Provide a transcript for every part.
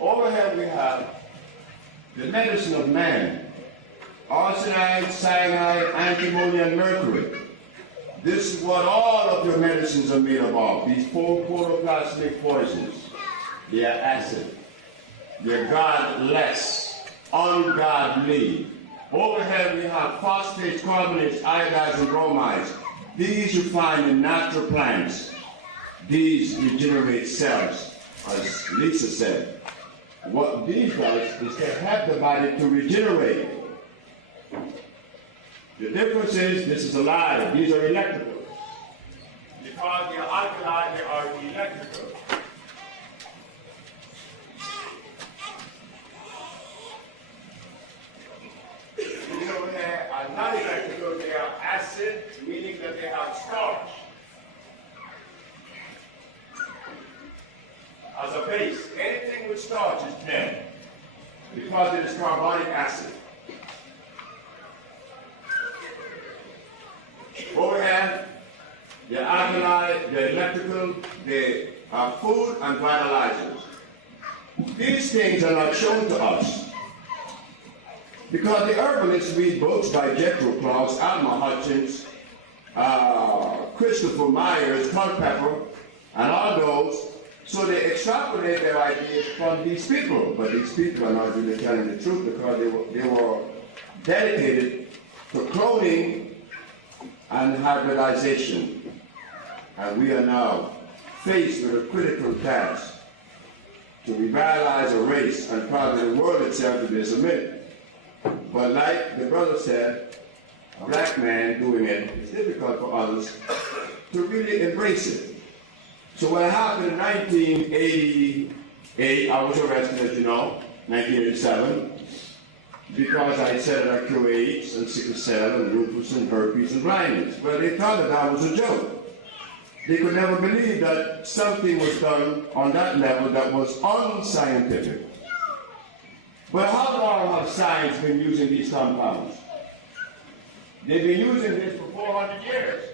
Over here we have the medicine of man. Arsenide, cyanide, antimony, and mercury. This is what all of your medicines are made up of. These four protoplasmic poisons. They are acid. They're godless, ungodly. Over here we have phosphates, carbonates, iodides, and bromides. These you find in natural plants. These regenerate cells, as Lisa said. What these does is to help the body to regenerate. The difference is, this is a lie, these are electrical. Because they are alkaline, they are electrical. These over here are not electrical, they are acid, meaning that they have starch as a base. Anything with starch is dead because it is carbonic acid. Over here, they're alkaline, they're electrical, they are food and vitalizers. These things are not shown to us because the herbalists read books by Jethro Claus, Alma Hutchins, Christopher Myers, Culpepper, and all those. So they extrapolate their ideas from these people, but these people are not really telling the truth because they were dedicated to cloning and hybridization. And we are now faced with a critical task to revitalize a race and probably the world itself to be submitted. But like the brother said, a black man doing it, it's difficult for others to really embrace it. So what happened in 1988, I was arrested, as you know, 1987, because I said that I cure AIDS and sickle cell and lupus and herpes and blindness. Well, they thought that was a joke. They could never believe that something was done on that level that was unscientific. But how long have science been using these compounds? They've been using this for 400 years.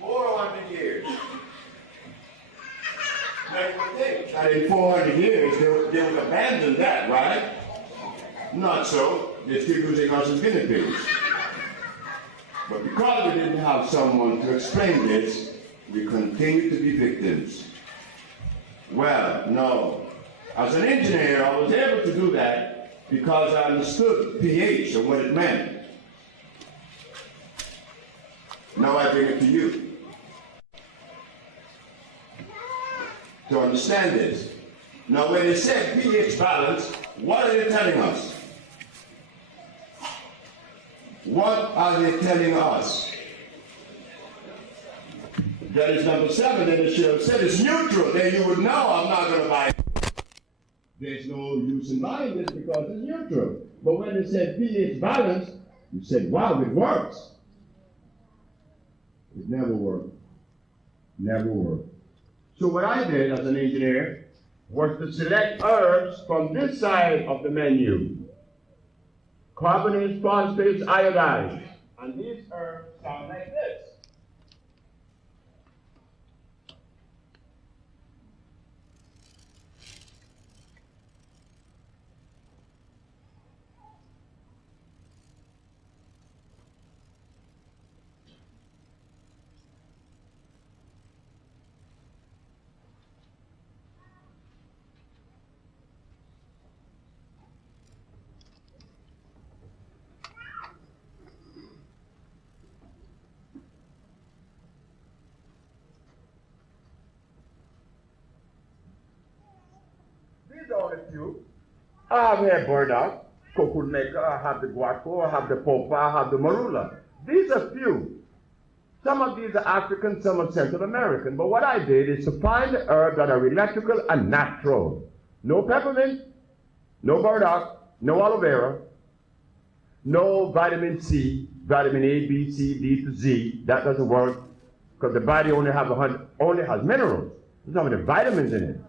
400 years. Now you would think that in 400 years they would abandon that, right? Not so. They're still using us as guinea pigs. But because we didn't have someone to explain this, we continue to be victims. Well, no. As an engineer, I was able to do that because I understood pH and what it meant. Now I bring it to you to understand this. Now when they say pH balance, what are they telling us? What are they telling us? That is number 7, then it should have said it's neutral. Then you would know I'm not going to buy it. There's no use in buying this because it's neutral. But when they said pH balance, you said, wow, it works. It never worked. Never worked. So what I did as an engineer was to select herbs from this side of the menu. Carbonates, phosphates, iodides. And these herbs sound like this. I have here burdock, cocoa maker, I have the guaco, I have the popa, I have the marula. These are few. Some of these are African, some are Central American. But what I did is to find the herbs that are electrical and natural. No peppermint, no burdock, no aloe vera, no vitamin C, vitamin A, B, C, D to Z. That doesn't work because the body only has minerals. There's not many vitamins in it.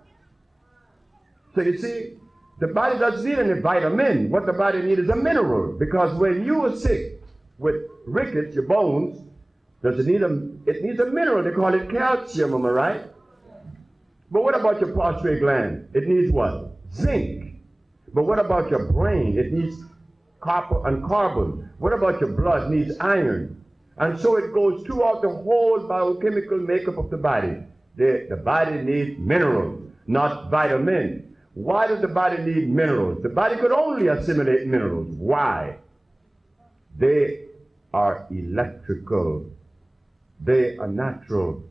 So you see, the body doesn't need any vitamin. What the body needs is a mineral. Because when you are sick with rickets, your bones, it needs a mineral. They call it calcium, am I right? But what about your prostate gland? It needs what? Zinc. But what about your brain? It needs copper and carbon. What about your blood? It needs iron. And so it goes throughout the whole biochemical makeup of the body. The body needs minerals, not vitamins. Why does the body need minerals? The body could only assimilate minerals. Why? They are electrical. They are natural.